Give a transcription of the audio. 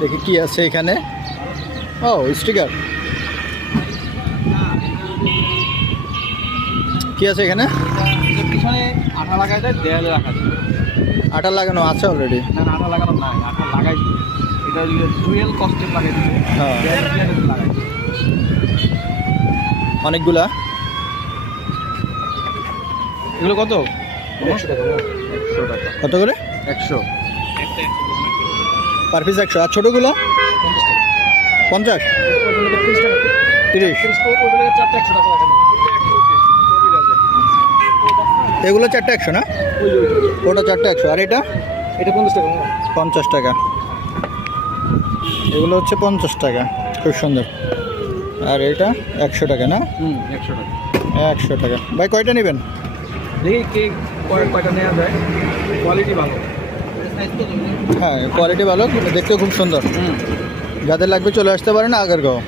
দেখি কি আছে এখানে। ও স্টিকার কি আছে এখানে? পিছনে আঠা লাগাই যায়, দেয়ালে রাখা যায়। আঠা লাগানো আছে অলরেডি? না না, আঠা লাগানো নাই, আঠা লাগাই দিই। এটা ডুয়েল কস্টেপ লাগাই দিই। হ্যাঁ লাগাই অনেকগুলা। এগুলো কত? 100 টাকা। 100 টাকা। কত করে? 100। Per piece 100। আর ছোটোগুলো 50? 30? এগুলো 4টা 100 না? ওটা 4টা 100। আর এটা? এটা 50 টাকা। 50 টাকা। এগুলো হচ্ছে 50 টাকা, খুব সুন্দর। আর এটা 100 টাকা না? 100 টাকা। 100 টাকা। ভাই কয়টা নেবেন? দেখি কে কয়টা নেওয়া যায়। কোয়ালিটি ভালো। হ্যাঁ কোয়ালিটি ভালো, দেখতেও খুব সুন্দর। যাদের লাগবে চলে আসতে পারেন আগারগাঁও।